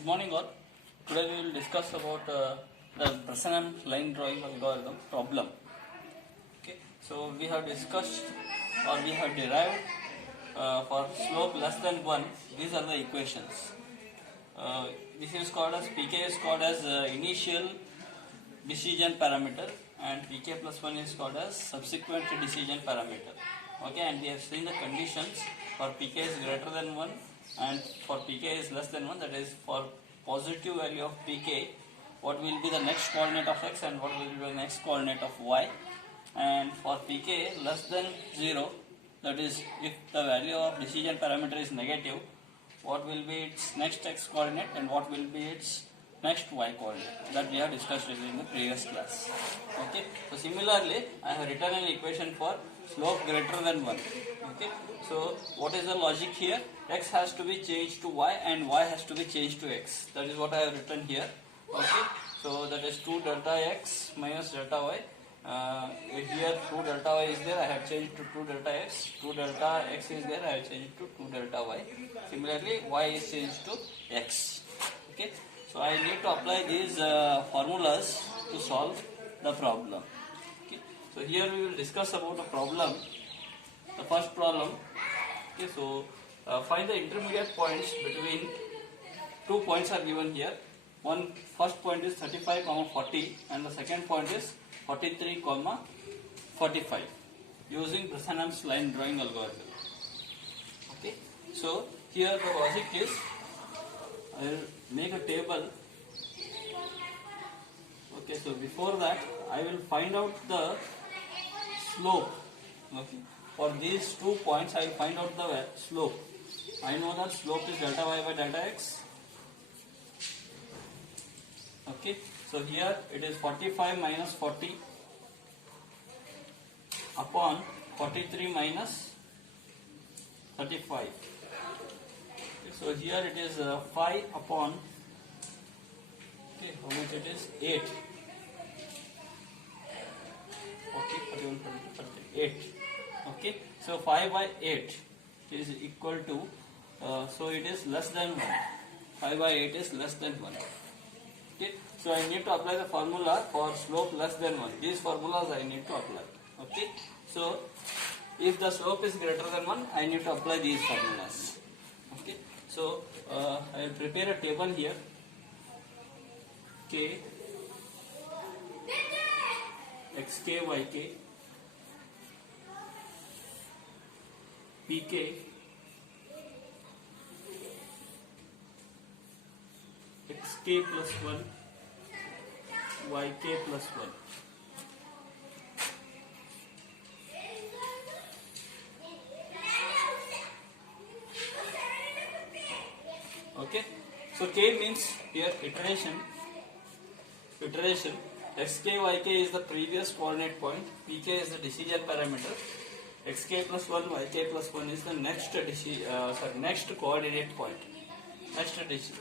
Good morning all. Today we will discuss about the Bresenham line drawing algorithm problem. Okay, so we have discussed or we have derived for slope less than 1, these are the equations. This is called as pk is called as initial decision parameter and pk plus 1 is called as subsequent decision parameter. Okay, and we have seen the conditions for pk is greater than 1 and for pk is less than 1, that is for positive value of pk what will be the next coordinate of x and what will be the next coordinate of y, and for pk less than 0, that is if the value of decision parameter is negative, what will be its next x coordinate and what will be its next y coordinate, that we have discussed in the previous class. Okay, so similarly I have written an equation for slope greater than 1. Okay, so what is the logic here? X has to be changed to y and y has to be changed to x. That is what I have written here. Okay, so that is 2 delta x minus delta y. Here 2 delta y is there, I have changed to 2 delta x. 2 delta x is there, I have changed to 2 delta y. Similarly y is changed to x. Okay, so I need to apply these formulas to solve the problem. Okay, so here we will discuss about a problem. The first problem. Okay, so find the intermediate points between two points are given here. First point is 35, 40 and the second point is 43, 45 using Bresenham's line drawing algorithm. Okay, so here the logic is I will make a table. Okay, so before that I will find out the slope. Okay, for these 2 points I will find out the slope. I know that slope is delta y by delta x. Okay, so here it is 45 minus 40 upon 43 minus 35. Okay, so here it is 5 upon, okay, how much it is? 8. 40, 41, 42, 38. Okay, so 5 by 8 is equal to, so it is less than 1. 5 by 8 is less than 1. Okay, so I need to apply the formula for slope less than 1. These formulas I need to apply. Okay, so if the slope is greater than 1, I need to apply these formulas. Okay, so I will prepare a table here. K, xk, yk, pk, xk plus 1, yk plus 1. Okay, so k means here iteration, xk, yk is the previous coordinate point, pk is the decision parameter, xk plus 1, yk plus 1 is the next coordinate point.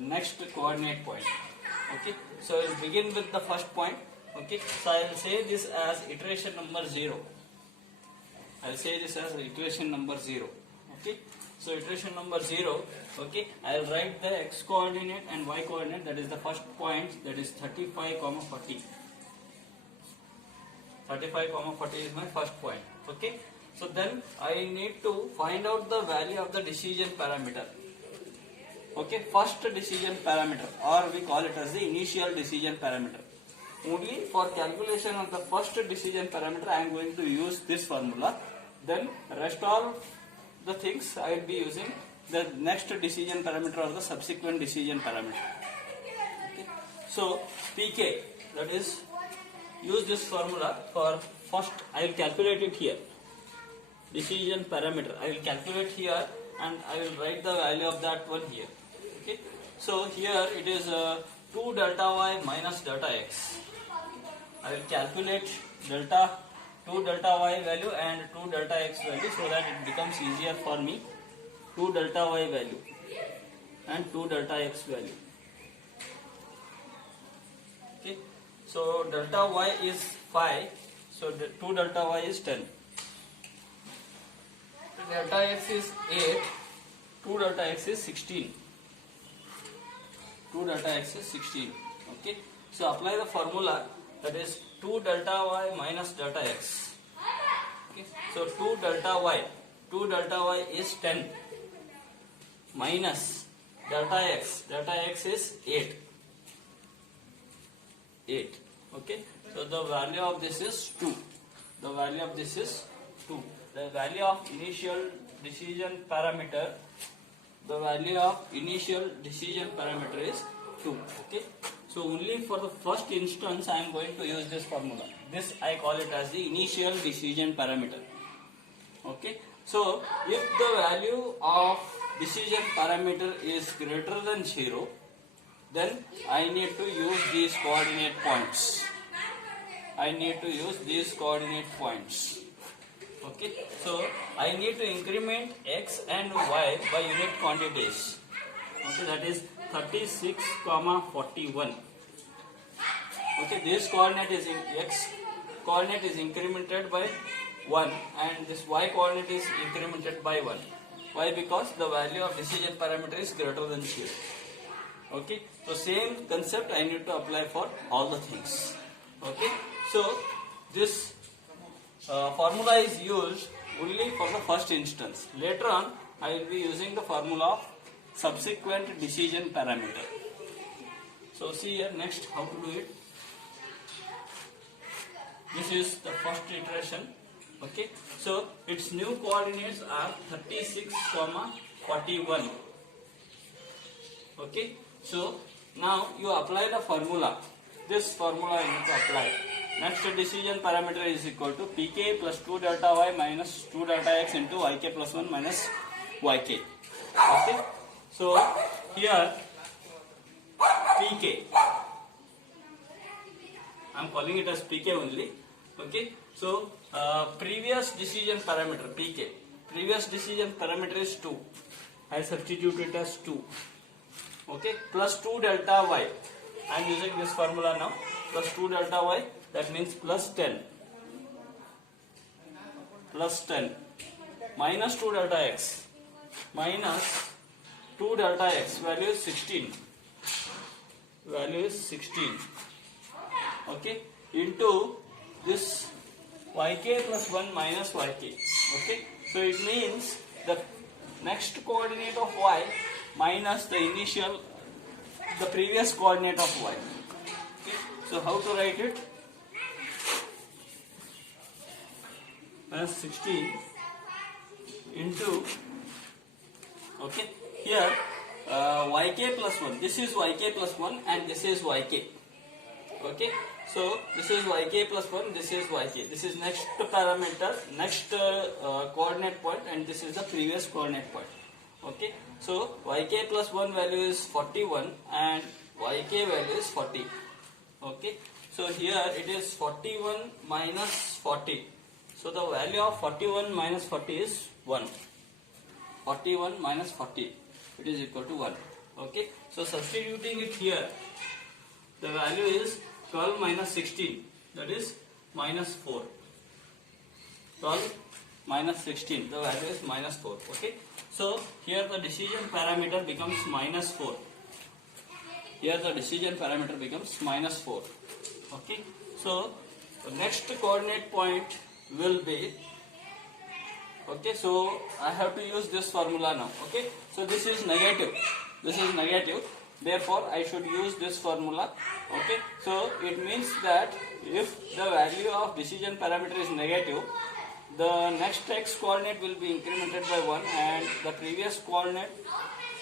Next coordinate point. Okay, so I will begin with the first point. Okay, so I will say this as iteration number 0. I will say this as iteration number 0. Okay, so iteration number 0. Okay, I will write the x coordinate and y coordinate, that is the first point, that is 35, 40. 35, 40 is my first point. Okay, so then I need to find out the value of the decision parameter. Okay, first decision parameter, or we call it as the initial decision parameter. Only for calculation of the first decision parameter I am going to use this formula. Then rest all the things I will be using the next decision parameter or the subsequent decision parameter. Okay, so pk, that is use this formula for first, I will calculate it here. Decision parameter I will calculate here and I will write the value of that one here. Okay, so here it is 2 delta y minus delta x. I will calculate 2 delta y value and 2 delta x value so that it becomes easier for me. 2 delta y value and 2 delta x value. Okay, so delta y is 5, so 2 delta y is 10. Delta x is 8, 2 delta x is 16. 2 delta x is 16. Okay, so apply the formula, that is 2 delta y minus delta x. Okay, so 2 delta y is 10 minus delta x is 8. Okay, so the value of this is 2. The value of this is 2. The value of initial decision parameter, is 2. Okay, so only for the first instance I am going to use this formula. This I call it as the initial decision parameter. Okay, so if the value of decision parameter is greater than 0, then I need to use these coordinate points. Okay, so I need to increment x and y by unit quantities. Okay, that is 36, 41. Okay, this coordinate is x coordinate is incremented by 1 and this y coordinate is incremented by 1. Why? Because the value of decision parameter is greater than 0. Okay, so same concept I need to apply for all the things. Okay, so this formula is used only for the first instance. Later on I will be using the formula of subsequent decision parameter. So see here next how to do it. This is the first iteration. Okay, so its new coordinates are 36, 41. Okay, so now you apply the formula. This formula you need to apply. Next decision parameter is equal to pk plus 2 delta y minus 2 delta x into yk plus 1 minus yk. Okay, so here pk, I am calling it as pk only. Okay, so previous decision parameter pk, previous decision parameter is 2. I substitute it as 2. Okay, plus 2 delta y. I am using this formula now. Plus 2 delta y, that means plus 10. Plus 10. Minus 2 delta x. Minus 2 delta x. Value is 16. Value is 16. Okay, into this yk plus 1 minus yk. Okay, so it means the next coordinate of y minus the previous coordinate of y. Okay, so how to write it? Minus 16 into, okay, here yk plus 1. This is yk plus 1 and this is yk. Okay, so this is yk plus 1, this is yk. This is next parameter, next coordinate point, and this is the previous coordinate point. Okay, so yk plus 1 value is 41 and yk value is 40. Okay, so here it is 41 minus 40. So the value of 41 minus 40 is 1. 41 minus 40, it is equal to 1. Okay, so substituting it here, the value is 12 minus 16, that is minus 4. 12 minus 16, the value is minus 4. Okay, so here the decision parameter becomes minus 4. Here the decision parameter becomes minus 4. Okay, so the next coordinate point will be, okay, so I have to use this formula now. Okay, so this is negative. This is negative. Therefore, I should use this formula. Okay, so it means that if the value of decision parameter is negative, the next x coordinate will be incremented by 1 and the previous coordinate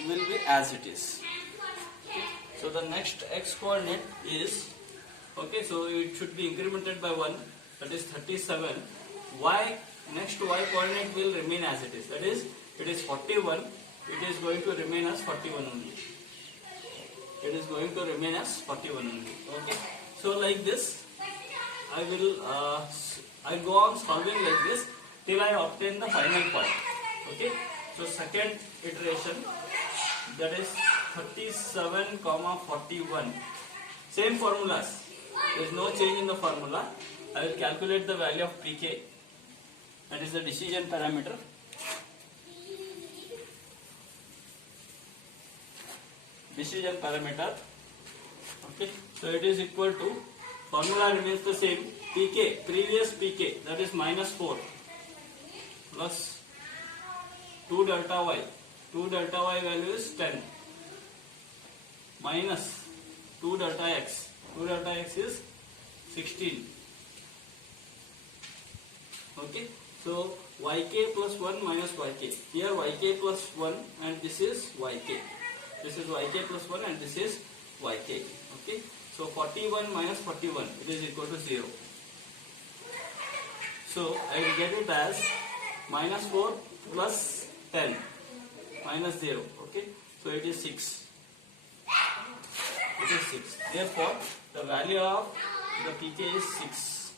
will be as it is. Okay, so the next x coordinate is, okay, so it should be incremented by 1, that is 37. Next y coordinate will remain as it is, that is, it is 41, it is going to remain as 41 only. It is going to remain as 41 only. Okay, so like this, I go on solving like this till I obtain the final point. Okay, so second iteration, that is 37, 41. Same formulas. There is no change in the formula. I will calculate the value of pk, that is the decision parameter. decision parameter. Okay, so it is equal to, formula remains the same, pk, previous pk, that is minus 4 plus 2 delta y. 2 delta y value is 10 minus 2 delta x. 2 delta x is 16. Okay, so yk plus 1 minus yk. Here yk plus 1 and this is yk. This is yk plus 1 and this is yk. Okay, so 41 minus 41, it is equal to 0. So I will get it as minus 4 plus 10 minus 0. Okay, so it is 6. It is 6. Therefore, the value of the pk is 6.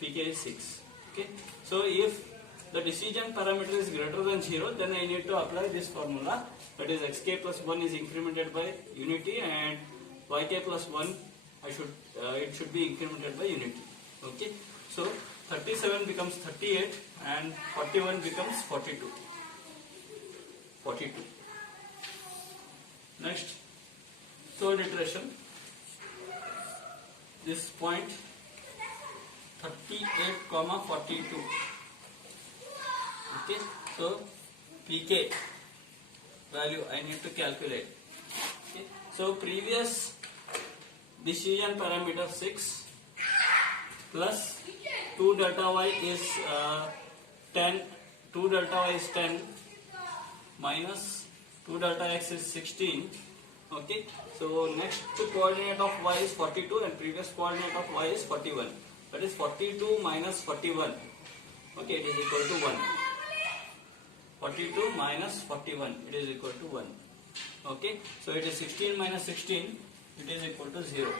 pk is 6. Okay, so if the decision parameter is greater than 0, then I need to apply this formula, that is xk plus 1 is incremented by unity and yk plus 1 it should be incremented by unity. Okay, so 37 becomes 38 and 41 becomes 42. Next, third iteration, this point 38 comma 42. Okay, so pk value I need to calculate. Okay, so previous decision parameter 6 plus 2 delta y is 10. 2 delta y is 10 minus 2 delta x is 16. Okay, so next coordinate of y is 42 and previous coordinate of y is 41. That is 42 minus 41. Okay, it is equal to 1. 42 minus 41, it is equal to 1. Okay, so it is 16 minus 16, it is equal to 0.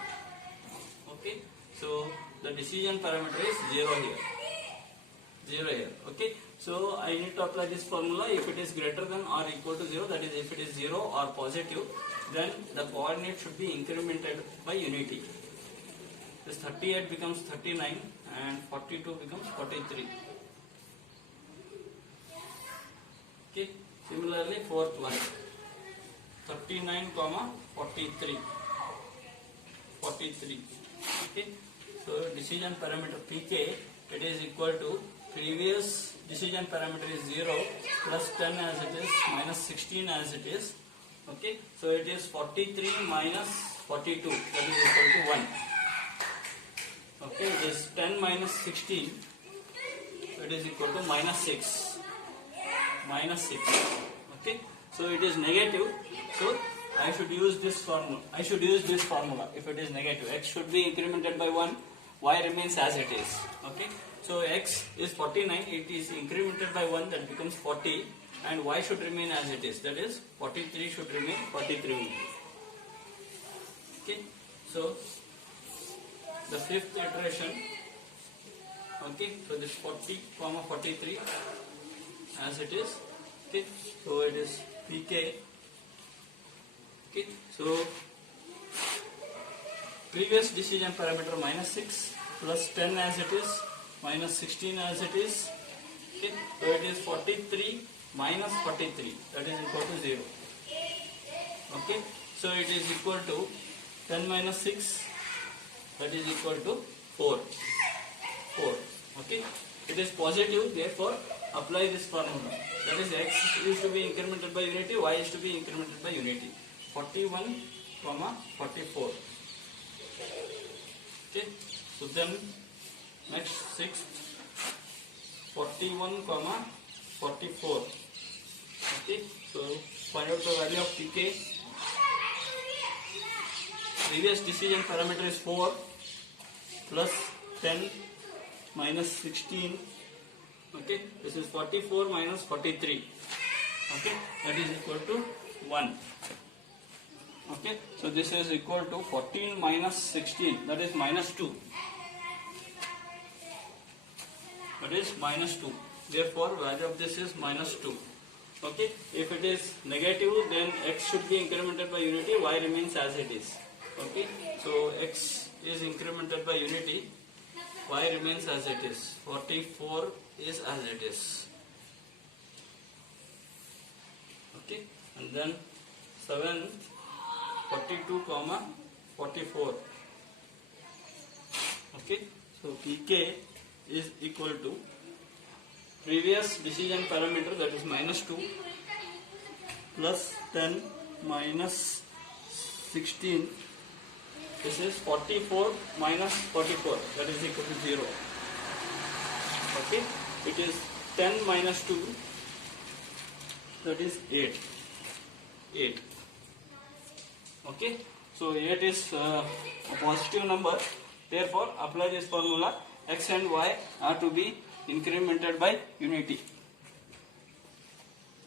Okay, so the decision parameter is 0 here. 0 here. Okay, so I need to apply this formula. If it is greater than or equal to 0, that is if it is 0 or positive, then the coordinate should be incremented by unity. This 38 becomes 39 and 42 becomes 43. Okay, similarly fourth one, 39 comma 43. Okay, so decision parameter pk, it is equal to previous decision parameter is 0 plus 10 as it is minus 16 as it is. Okay, so it is 43 minus 42, that is equal to 1. Okay, it is 10 minus 16, so it is equal to minus 6. Okay, so it is negative, so I should use this formula. If it is negative, x should be incremented by 1, y remains as it is. Okay, so x is 49, it is incremented by 1, that becomes 40, and y should remain as it is, that is 43 should remain 43. Okay, so the fifth iteration. Okay, so this 40 comma 43 as it is. Okay, so it is pk. Okay, so previous decision parameter minus 6 plus 10 as it is minus 16 as it is. Okay, so it is 43 minus 43, that is equal to 0. Okay, so it is equal to 10 minus 6, that is equal to 4. Okay, it is positive, therefore apply this formula, that is x is to be incremented by unity, y is to be incremented by unity. 41 comma 44. Okay, so then next sixth, 41 comma 44. Okay, so find out the value of pk. Previous decision parameter is 4 plus 10 minus 16. Okay, this is 44 minus 43. Okay, that is equal to 1. Okay, so this is equal to 14 minus 16, that is minus 2. That is minus 2. Therefore, value of this is minus 2. Okay, if it is negative, then x should be incremented by unity, y remains as it is. Okay, so x is incremented by unity, y remains as it is. 44 is as it is. Okay, and then 7, 42, 44. Okay, so pk is equal to previous decision parameter, that is minus 2 plus 10 minus 16. This is 44 minus 44, that is equal to 0. Okay, it is 10 minus 2, that is 8. Okay, so 8 is a positive number, therefore apply this formula. X and y are to be incremented by unity.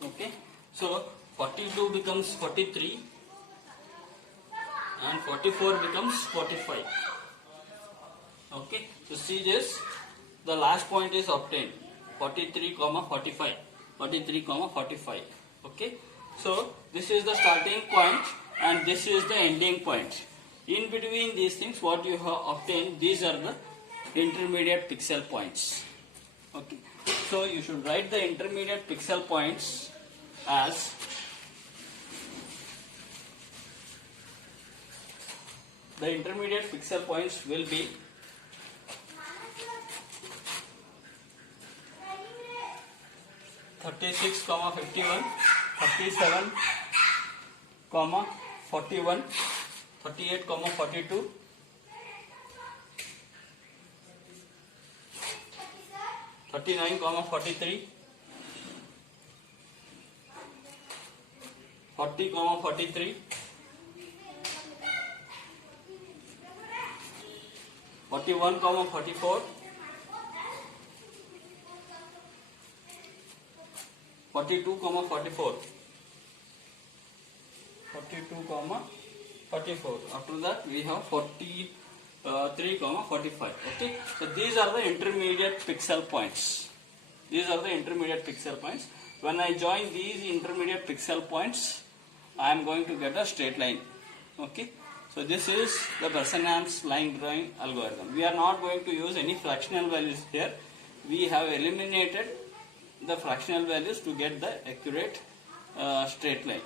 Okay, so 42 becomes 43 and 44 becomes 45. Okay, so see this, the last point is obtained, 43, 45, 43, 45. Okay, so this is the starting point and this is the ending point. In between these things, what you have obtained, these are the intermediate pixel points. Okay, so you should write the intermediate pixel points as the intermediate pixel points will be 36, 51, 37, 41, 38, 42, 39, 43, 40, 43, 41, 44, 42, 44, 42, 44. After that we have 43, 45. Okay, so these are the intermediate pixel points. These are the intermediate pixel points. When I join these intermediate pixel points, I am going to get a straight line. Okay, so this is the Berson's line drawing algorithm. We are not going to use any fractional values here. We have eliminated the fractional values to get the accurate straight line.